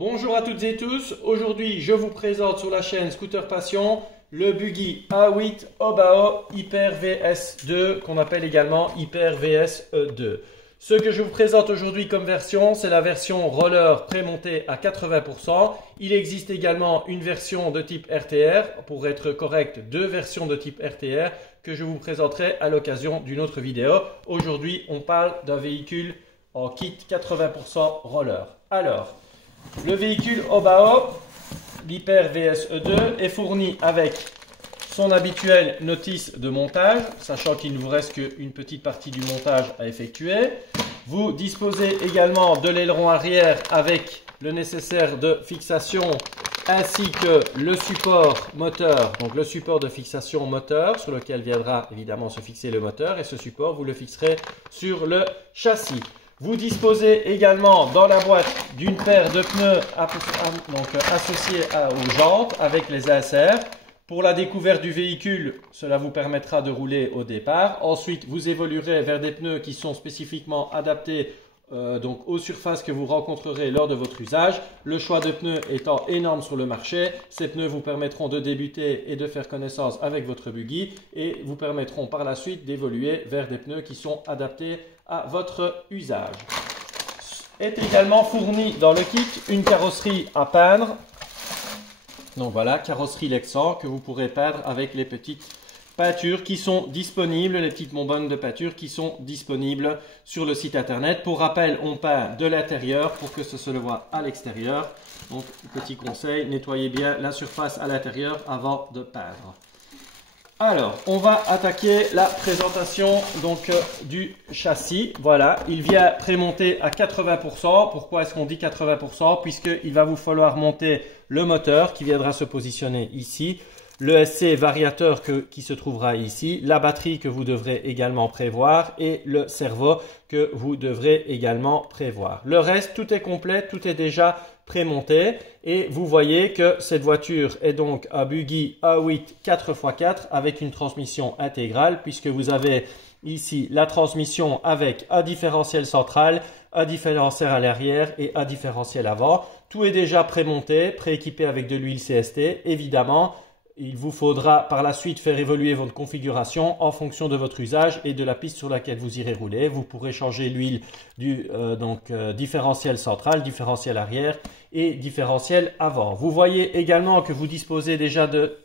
Bonjour à toutes et tous, aujourd'hui je vous présente sur la chaîne Scooter Passion le buggy A8 Obao Hyper VS2 qu'on appelle également Hyper VS2. Ce que je vous présente aujourd'hui comme version, c'est la version roller prémontée à 80%. Il existe également une version de type RTR, pour être correct, deux versions de type RTR que je vous présenterai à l'occasion d'une autre vidéo. Aujourd'hui, on parle d'un véhicule en kit 80% roller. Alors, le véhicule Obao, l'Hyper VS2, est fourni avec son habituelle notice de montage, sachant qu'il ne vous reste qu'une petite partie du montage à effectuer. Vous disposez également de l'aileron arrière avec le nécessaire de fixation ainsi que le support moteur, donc le support de fixation moteur sur lequel viendra évidemment se fixer le moteur, et ce support vous le fixerez sur le châssis. Vous disposez également dans la boîte d'une paire de pneus associés aux jantes avec les inserts. Pour la découverte du véhicule, cela vous permettra de rouler au départ. Ensuite, vous évoluerez vers des pneus qui sont spécifiquement adaptés aux surfaces que vous rencontrerez lors de votre usage. Le choix de pneus étant énorme sur le marché, ces pneus vous permettront de débuter et de faire connaissance avec votre buggy et vous permettront par la suite d'évoluer vers des pneus qui sont adaptés à votre usage. Est également fourni dans le kit une carrosserie à peindre. Donc voilà, carrosserie Lexan que vous pourrez peindre avec les petites peintures qui sont disponibles, les petites bonbonnes de peinture qui sont disponibles sur le site internet. Pour rappel, on peint de l'intérieur pour que ce se le voit à l'extérieur. Donc, petit conseil, nettoyez bien la surface à l'intérieur avant de peindre. Alors, on va attaquer la présentation du châssis. Voilà, il vient prémonté à 80%. Pourquoi est-ce qu'on dit 80%? Puisqu'il va vous falloir monter le moteur qui viendra se positionner ici, le SC variateur qui se trouvera ici, la batterie que vous devrez également prévoir et le servo que vous devrez également prévoir. Le reste, tout est complet, tout est déjà prémonté et vous voyez que cette voiture est donc un buggy A8 4x4 avec une transmission intégrale puisque vous avez ici la transmission avec un différentiel central, un différentiel à l'arrière et un différentiel avant. Tout est déjà prémonté, prééquipé avec de l'huile CST. Évidemment, il vous faudra par la suite faire évoluer votre configuration en fonction de votre usage et de la piste sur laquelle vous irez rouler. Vous pourrez changer l'huile du différentiel central, différentiel arrière et différentiel avant. Vous voyez également que vous disposez déjà de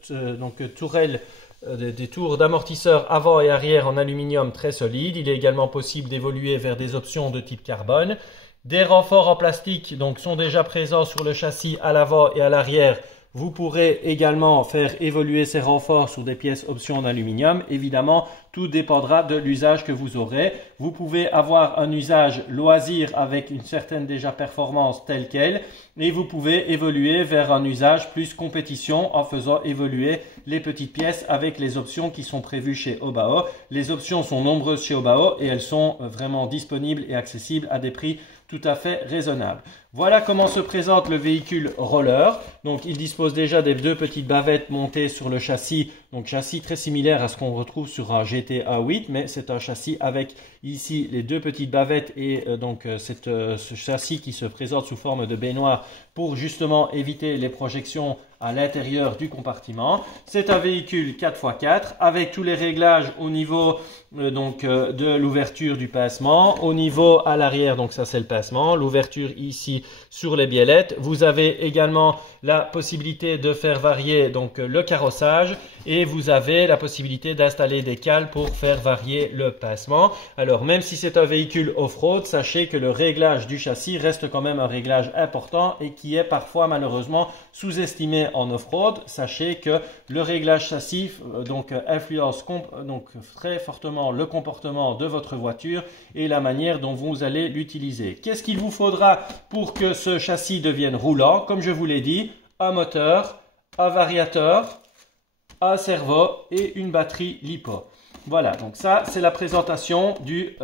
tourelles, des tours d'amortisseurs avant et arrière en aluminium très solides. Il est également possible d'évoluer vers des options de type carbone. Des renforts en plastique sont déjà présents sur le châssis à l'avant et à l'arrière. Vous pourrez également faire évoluer ces renforts sur des pièces options en aluminium. Évidemment, tout dépendra de l'usage que vous aurez. Vous pouvez avoir un usage loisir avec une certaine déjà performance telle qu'elle. Et vous pouvez évoluer vers un usage plus compétition en faisant évoluer les petites pièces avec les options qui sont prévues chez Obao. Les options sont nombreuses chez Obao et elles sont vraiment disponibles et accessibles à des prix tout à fait raisonnable. Voilà comment se présente le véhicule roller. Donc il dispose déjà des deux petites bavettes montées sur le châssis. Donc châssis très similaire à ce qu'on retrouve sur un GT A8, mais c'est un châssis avec ici les deux petites bavettes et ce châssis qui se présente sous forme de baignoire pour justement éviter les projections à l'intérieur du compartiment. C'est un véhicule 4x4 avec tous les réglages au niveau de l'ouverture du pincement, au niveau à l'arrière, donc ça c'est le pincement, l'ouverture ici sur les biellettes. Vous avez également la possibilité de faire varier le carrossage et vous avez la possibilité d'installer des cales pour faire varier le pincement. Alors même si c'est un véhicule off-road, sachez que le réglage du châssis reste quand même un réglage important et qui est parfois malheureusement sous-estimé en off-road. Sachez que le réglage châssis influence très fortement le comportement de votre voiture et la manière dont vous allez l'utiliser. Qu'est-ce qu'il vous faudra pour que ce châssis devienne roulant? Comme je vous l'ai dit, un moteur, un variateur, un servo et une batterie LiPo. Voilà, donc ça c'est la présentation du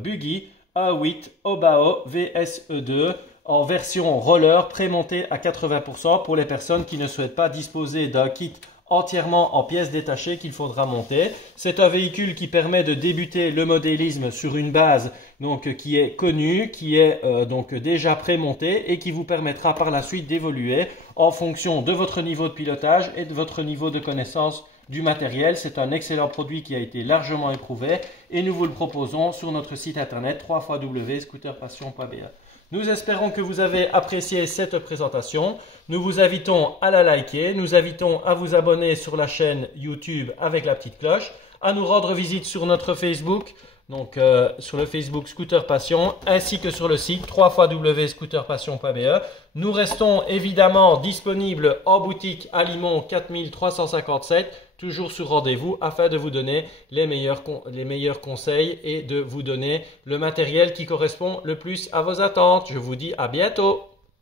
buggy A8 Obao VSE2 en version roller prémontée à 80% pour les personnes qui ne souhaitent pas disposer d'un kit entièrement en pièces détachées qu'il faudra monter. C'est un véhicule qui permet de débuter le modélisme sur une base donc, qui est connue, qui est donc déjà prémontée et qui vous permettra par la suite d'évoluer en fonction de votre niveau de pilotage et de votre niveau de connaissance du matériel. C'est un excellent produit qui a été largement éprouvé et nous vous le proposons sur notre site internet www.scooterpassion.be. Nous espérons que vous avez apprécié cette présentation. Nous vous invitons à la liker, nous invitons à vous abonner sur la chaîne YouTube avec la petite cloche, à nous rendre visite sur notre Facebook, donc sur le Facebook Scooter Passion, ainsi que sur le site www.scooterpassion.be. Nous restons évidemment disponibles en boutique à Limon 4357, toujours sur rendez-vous afin de vous donner les meilleurs conseils et de vous donner le matériel qui correspond le plus à vos attentes. Je vous dis à bientôt.